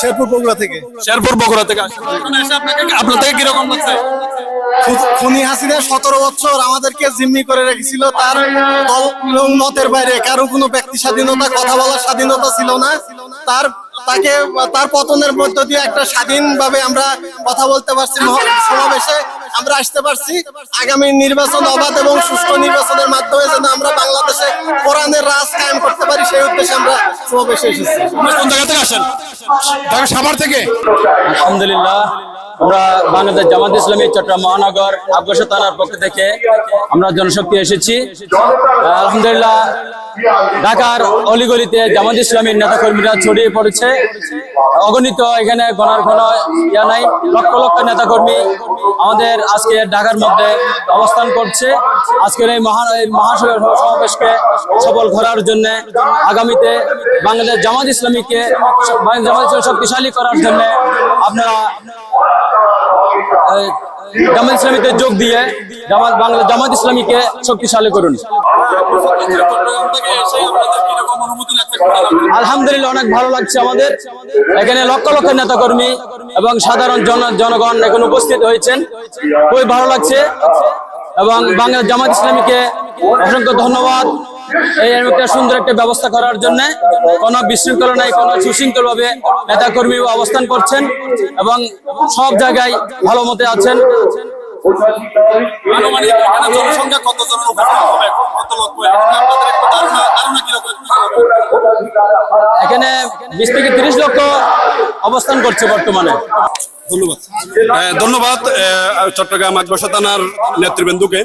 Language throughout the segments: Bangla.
শেরপুর বগুড়া থেকে। শেরপুর বগুড়া থেকে আপনার থেকে কীরকম লাগছে? খুনি হাসিনা সতেরো বছর আমাদেরকে জিম্মি করে রেখেছিল তার দল মতের বাইরে। কারও কোনো ব্যক্তি স্বাধীনতা কথা বলার স্বাধীনতা ছিল না। তার তাকে তার পতনের মধ্য দিয়ে একটা স্বাধীনভাবে আমরা কথা বলতে পারছি সমাবেশে আমরা আসতে পারছি। আগামী নির্বাচন অবাধ এবং সুষ্ঠু নির্বাচনের মাধ্যমে যেন আমরা বাংলাদেশে কোরআনের রাজ কায়েম করতে পারি সেই উদ্দেশ্যে আমরা সমাবেশে এসেছি। কোন জায়গা থেকে আসেন ঢাকা সাভার থেকে। আলহামদুলিল্লাহ আমরা বাংলাদেশ জামাত ইসলামী চট্টগ্রাম মহানগর আবগোসা থানার পক্ষ থেকে আমরা জনশক্তি এসেছি। আলহামদুলিল্লাহ ঢাকার অলিগলিতে জামাত ইসলামীর নেতা কর্মীরা ছড়িয়ে পড়েছে। অগণিত এখানে গণার ঘন ইয়া নাই। লক্ষ লক্ষ নেতা কর্মী আমাদের আজকে ঢাকার মধ্যে অবস্থান করছে। আজকের এই মহা মহাসভা সমাবেশকে সফল করার জন্য আগামীতে বাংলাদেশ জামাত ইসলামীকে জামাত শক্তিশালী করার জন্য আপনারা জামাত ইসলামীতে যোগ দিয়ে জামাত বাংলা জামাত ইসলামীকে শক্তিশালী করুন। আলহামদুলিল্লাহ, অনেক ভালো লাগছে আমাদের। এখানে লক্ষ লক্ষ নেতা কর্মী এবং সাধারণ জন জনগণ এখন উপস্থিত হয়েছেন। খুবই ভালো লাগছে। এবং বাংলা জামাত ইসলামীকে অসংখ্য ধন্যবাদ। এই একটা সুন্দর একটা ব্যবস্থা করার জন্য কোনো বিশৃঙ্খলা নাই কোনো সুশৃঙ্খল ভাবে নেতা কর্মী অবস্থান করছেন এবং সব জায়গায় ভালো মতে আছেন। আনুমানিক এখানে জনসংখ্যা কত জন হবে কত লক্ষ আপনাদের একটু ধারণা ধারণা কীরকম এখানে বিশ থেকে তিরিশ লক্ষ অবস্থান করছে বর্তমানে। ধন্যবাদ। ধন্যবাদ চট্টগ্রাম আকবসা থানার নেতৃবৃন্দুকে।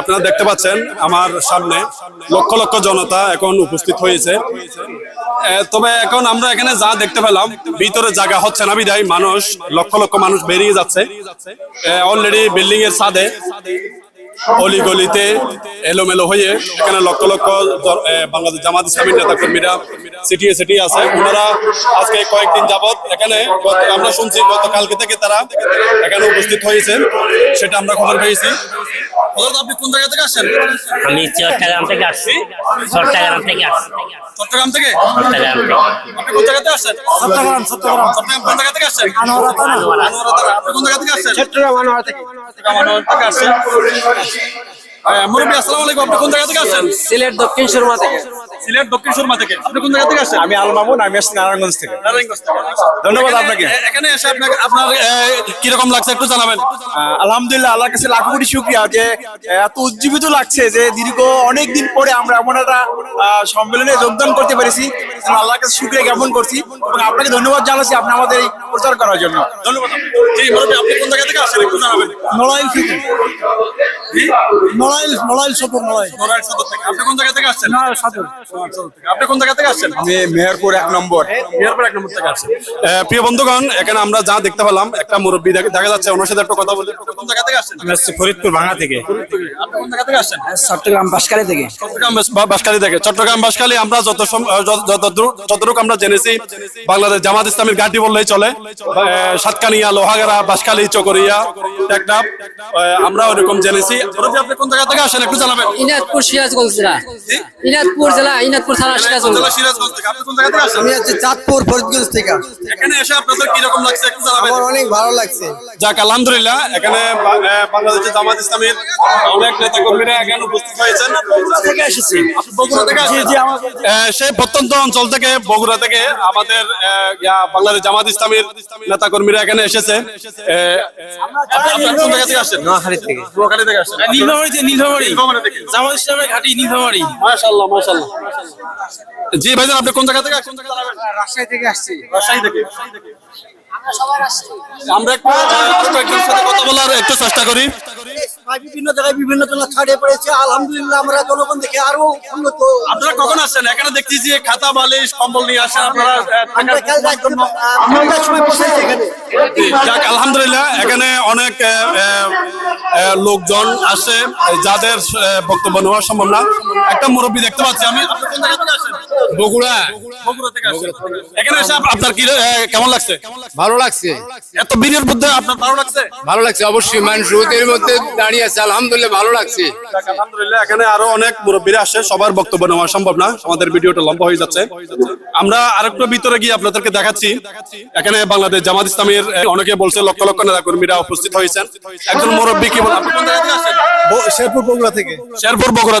আপনারা দেখতে পাচ্ছেন আমার সামনে লক্ষ লক্ষ জনতা এখন উপস্থিত হয়েছে। তবে এখন আমরা এখানে যা দেখতে পেলাম, ভিতরে জায়গা হচ্ছে না বিদায় মানুষ, লক্ষ লক্ষ মানুষ বেরিয়ে যাচ্ছে। অলরেডি বিল্ডিং এর ছাদে। অলি গলিতে এলোমেলো হয়ে এখানে লক্ষ লক্ষ বাংলাদেশ জামাত ইসলামীর নেতা কর্মীরা সিটিয়ে সিটিয়ে আছে। ওনারা আজকে কয়েকদিন যাবৎ এখানে আমরা শুনছি গতকালকে থেকে তারা এখানে উপস্থিত হয়েছেন, সেটা আমরা খবর পেয়েছি। আপনি কোন জায়গা থেকে আসেন আমি চট্টগ্রাম থেকে আসছি। চট্টগ্রাম থেকে আসছি। চট্টগ্রাম থেকে? চট্টগ্রাম আপনি কোন জায়গাতে আসছেন? চট্টগ্রাম চট্টগ্রাম। চট্টগ্রাম কোন জায়গা থেকে আনোয়ারা থানা। আপনি কোন জায়গা থেকে আসছেন? চট্টগ্রাম আনোয়ারা থেকে। চট্টগ্রাম আনোয়ারা থেকে আসছেন। আহ, মুরব্বী আসসালামু আলাইকুম। আপনি কোন জায়গা থেকে আসছেন? সিলেট দক্ষিণ সুরমা থেকে। সিলেট দক্ষিণ সুরমা থেকে। আপনি কোন জায়গা থেকে আসছেন? আমি আল মামুন আমি আসছি নারায়ণগঞ্জ থেকে। নারায়ণগঞ্জ থেকে। ধন্যবাদ আপনাকে। এখানে এসে আপনাকে আপনার এ, কীরকম লাগছে একটু জানাবেন? আলহামদুলিল্লাহ আল্লাহর কাছে লাখ কোটি শুক্রিয়া যে এত উজ্জীবিত লাগছে যে দীর্ঘ অনেক দিন পরে আমরা এমন একটা সম্মেলনে যোগদান করতে পেরেছি। আমি আল্লাহর কাছে শুক্রিয়া জ্ঞাপন করছি এবং আপনাকে ধন্যবাদ জানাচ্ছি আপনি আমাদের এই প্রচার করার জন্য। ধন্যবাদ। আপনি কোন জায়গা থেকে আসছেন? একটু জানাবেন। নড়াইল থেকে। নড়াইল নড়াইল সপুর নড়াইল নড়াইল সদর থেকে। আপনি কোন জায়গা থেকে আসছেন? নড়াইল সদর। থেকে। আপনি কোন জায়গা থেকে আসছেন? আমি মেহেরপুর এক নম্বর। বিহারপুর এক নম্বর থেকে আসছেন। প্রিয় বন্ধুগণ এখানে আমরা যা দেখতে পেলাম একটা মুরব্বী দেখা যাচ্ছে। ওনার সাথে একটু কথা বলি। কোন জায়গা থেকে আসছেন? ফরিদপুর ভাঙা থেকে। আপনি কোন জায়গা থেকে আসছেন? চট্টগ্রাম বাসকালী থেকে। চট্টগ্রাম বাস- বা- বাঁশখালী থেকে। চট্টগ্রাম বাসখালী আমরা যত যতটুকু আমরা জেনেছি বাংলাদেশ জামাত ইসলামের ঘাঁটি বললেই চলে। আহ, সাতকানিয়া লোহাগাড়া বাসকালী চকরিয়া টেকনাফ আমরা ওরকম জেনেছি। আপনি কোন জায়গা থেকে আসেন একটু জানাবেন? ইনাদপুর সিরাজগঞ্জ জেলা। ইনাদপুর জেলা ইনাদপুর থানা সিরাজগঞ্জ জেলা সিরাজগঞ্জ থেকে। আপনি কোন জায়গা থেকে আসেন? আমি হচ্ছে চাঁদপুর ফরিদগঞ্জ থেকে। এখানে এসে আপনাদের কীরকম লাগছে একটু জানাবেন? আমার অনেক ভালো লাগছে। যাক আলহামদুলিল্লাহ এখানে বাংলাদেশের জামাত ইসলামের অনেক নেতা কর্মীরা এখানে উপস্থিত হয়েছেন। থেকে এসেছি বগুড়া থেকে আসছেন? আহ, সেই প্রত্যন্ত অঞ্চল থেকে বগুড়া থেকে আমাদের বাংলাদেশ জামাত ইসলামের নেতা কর্মীরা এখানে এসেছে। আহ, আপনারা কোন জায়গা থেকে আসছেন নোয়াখালী থেকে। নোয়াখালী থেকে আসছেন নীলফামারী। নীলফামারী নীলফামারী থেকে। জামাত ইসলামের ঘাটি নীলফামারী। মাশাআল্লাহ মাশাআল্লাহ। জি ভাইজান আপনি কোন জায়গা থেকে আসছেন? রাজশাহী থেকে আসছি। রাজশাহী থেকে। আমরা একটু একজনের সাথে কথা বলার একটু চেষ্টা করি। বিভিন্ন জায়গায় বিভিন্ন জন ছড়িয়ে পড়েছে। আলহামদুলিল্লাহ আমরা জনগণ দেখে আরও উন্নত। আপনারা কখন আসছেন? এখানে দেখছি যে খাতা বালিশ কম্বল নিয়ে আসেন আপনারা। যাক আলহামদুলিল্লাহ এখানে অনেক লোকজন আসে। যাদের বক্তব্য নেওয়া সম্ভব না। একটা মুরব্বী দেখতে পাচ্ছি আমি। আপনি কোন জায়গা থেকে আসেন বগুড়া বগুড়া থেকে আসছেন এখানে এসে আপনার কি কেমন লাগছে? ভালো লাগছে। এত ভিড়ের মধ্যে আপনার ভালো লাগছে? ভালো লাগছে অবশ্যই মানুষ রোদের মধ্যে দাঁড়িয়ে আছে আলহামদুলিল্লাহ ভালো লাগছে। আলহামদুলিল্লাহ এখানে আরও অনেক মুরব্বীরা সবার বক্তব্য নেওয়া সম্ভব না আমাদের ভিডিওটা লম্বা হয়ে যাচ্ছে। আমরা আরেকটু ভিতরে গিয়ে আপনাদেরকে দেখাচ্ছি। এখানে বাংলাদেশ জামাত ইসলামের অনেকে বলছে লক্ষ লক্ষ নেতা কর্মীরা উপস্থিত হয়েছেন। একজন মুরব্বী কি বলেন কোন জায়গা থেকে শেরপুর বগুড়া থেকে। শেরপুর বগুড়া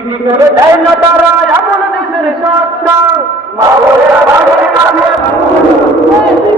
এখানে এসে আপনাকে আপনার থেকে কীরকম লাগছে করতে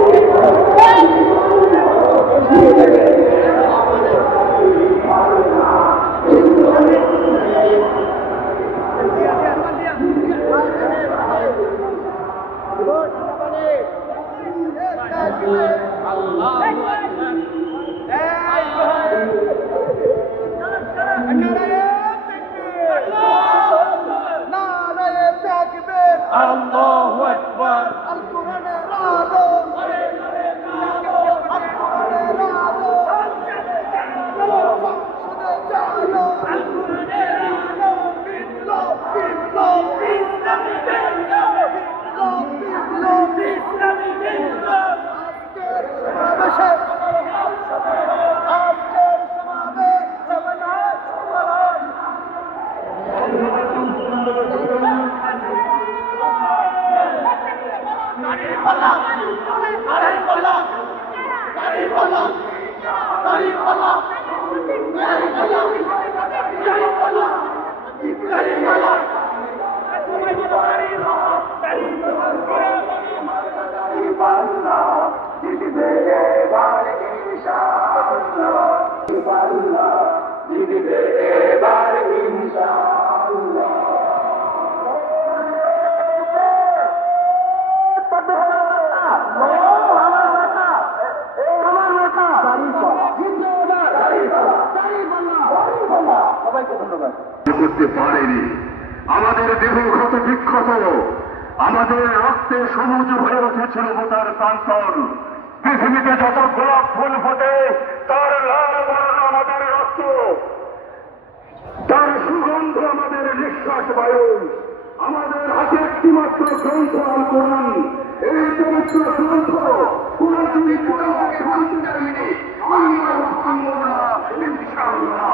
বিক্ষত আমাদের রক্তে সবুজ হয়ে উঠেছিল তার প্রান্তর। পৃথিবীতে যত গোলাপ ফুল ফোটে তার লাল বর্ণ আমাদের রক্ত। তার সুগন্ধ আমাদের নিঃশ্বাস বায়ু। আমাদের হাতে একটি মাত্র গ্রন্থ আল কোরআন। এই পবিত্র গ্রন্থ যদি কোরআনকে ভাঙতে চাইনি আমরা ভাঙব না ইনশাআল্লাহ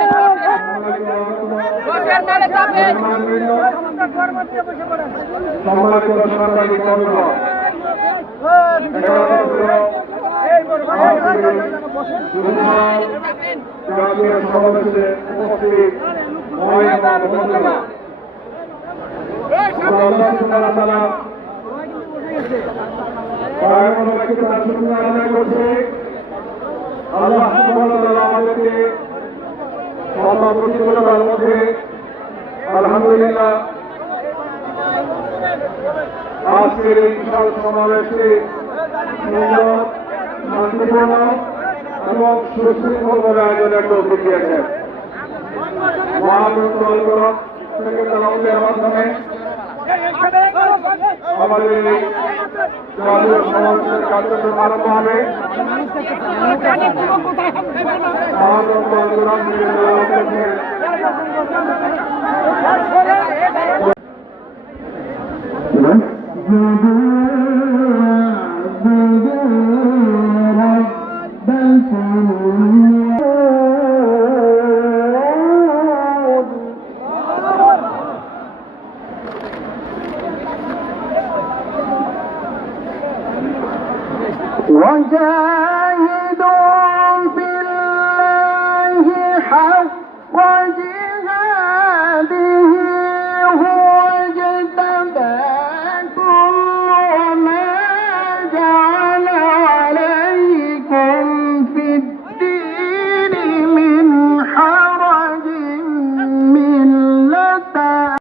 সমাবেশে উপস্থিত আল্লাহ আল্লাহ আমাদেরকে সর্ব প্রতিকূলতার মধ্যে, আলহামদুলিল্লাহ, আজকের এই বিশাল সমাবেশে সুন্দর, শান্তিপূর্ণ এবং সুশৃঙ্খলভাবে আয়োজনের তৌফিক দিয়েছেন মহাপ্রভু থেকে মাধ্যমে আমাদের এই সমাবেশের কার্যক্রম আরম্ভ হবে মহাপ্রভু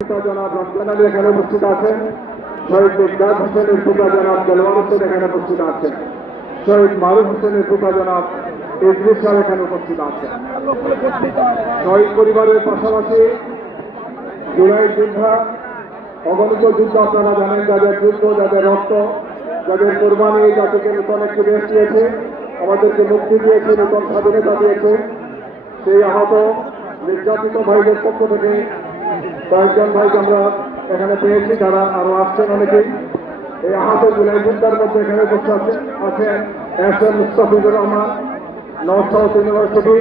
এখানে আছেন। এখানে উপস্থিত আছেন। শহীদ মারুফ হোসেনের পিতা জনাব অগণিত যুদ্ধ আপনারা জানেন, যাদের যুদ্ধ, যাদের রক্ত, যাদের কোরবানি জাতিকে নূতন একটি দেশ দিয়েছে, আমাদেরকে মুক্তি দিয়েছে, নূতন স্বাধীনতা দিয়েছে। সেই আহত নির্যাতিত ভাইদের পক্ষ থেকে কয়েকজন ভাইকে আমরা এখানে পেয়েছি তারা আরও আসছেন অনেকেই। এই আহত জুলাই যোদ্ধার মধ্যে এখানে বসে আছেন আছেন S M Mustafizur Rahman north south university.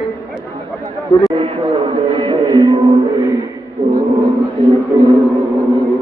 নির্বাচনের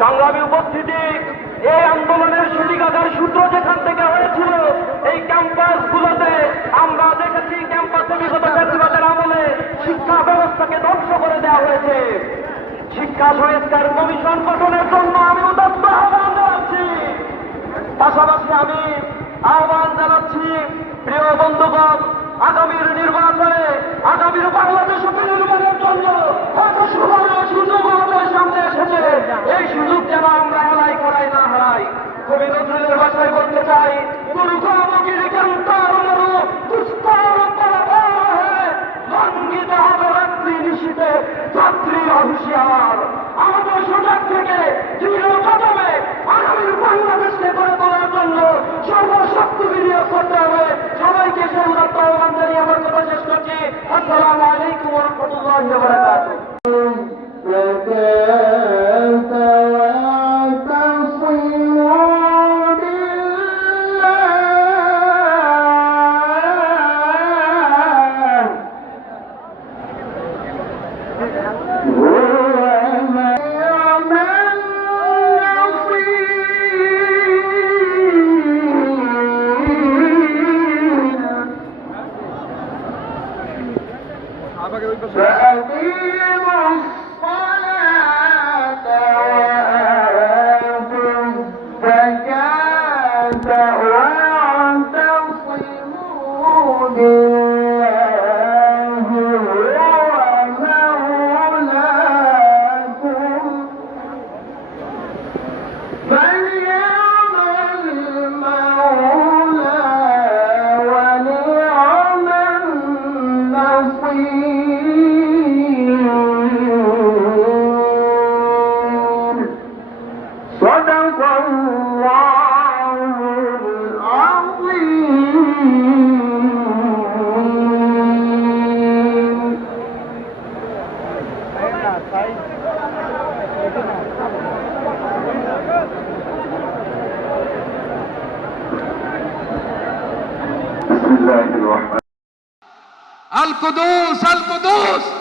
সংগ্রামী উপস্থিতি, এই আন্দোলনের সুবিধাদার সূত্র যেখান থেকে হয়েছিল, এই ক্যাম্পাস গুলোতে আমরা দেখেছি ক্যাম্পাসে বিগত ফ্যাসিবাদের আমলে শিক্ষা ব্যবস্থাকে ধ্বংস করে দেওয়া হয়েছে। শিক্ষা সংস্কার কমিশন গঠনের জন্য আমি উদাত্ত আহ্বান জানাচ্ছি। পাশাপাশি আমি আহ্বান জানাচ্ছি, প্রিয় বন্ধুগণ, আগামীর নির্বাচনে, আগামীর বাংলাদেশ নির্মাণের জন্য সুযোগ এসেছে এই সুযোগ যেন আমরা হেলাই করাই না হারাই। কবি নজরুলের ভাষায় বলতে চাই, গুরু যাত্রী অহুশিয়ার। আমাদের থেকে জন্য করতে হবে। আমার কথা শেষ করছি। আসসালামু আলাইকুম রহমতুল্লাহ কুদুস আল কুদুস।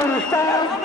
Palestine!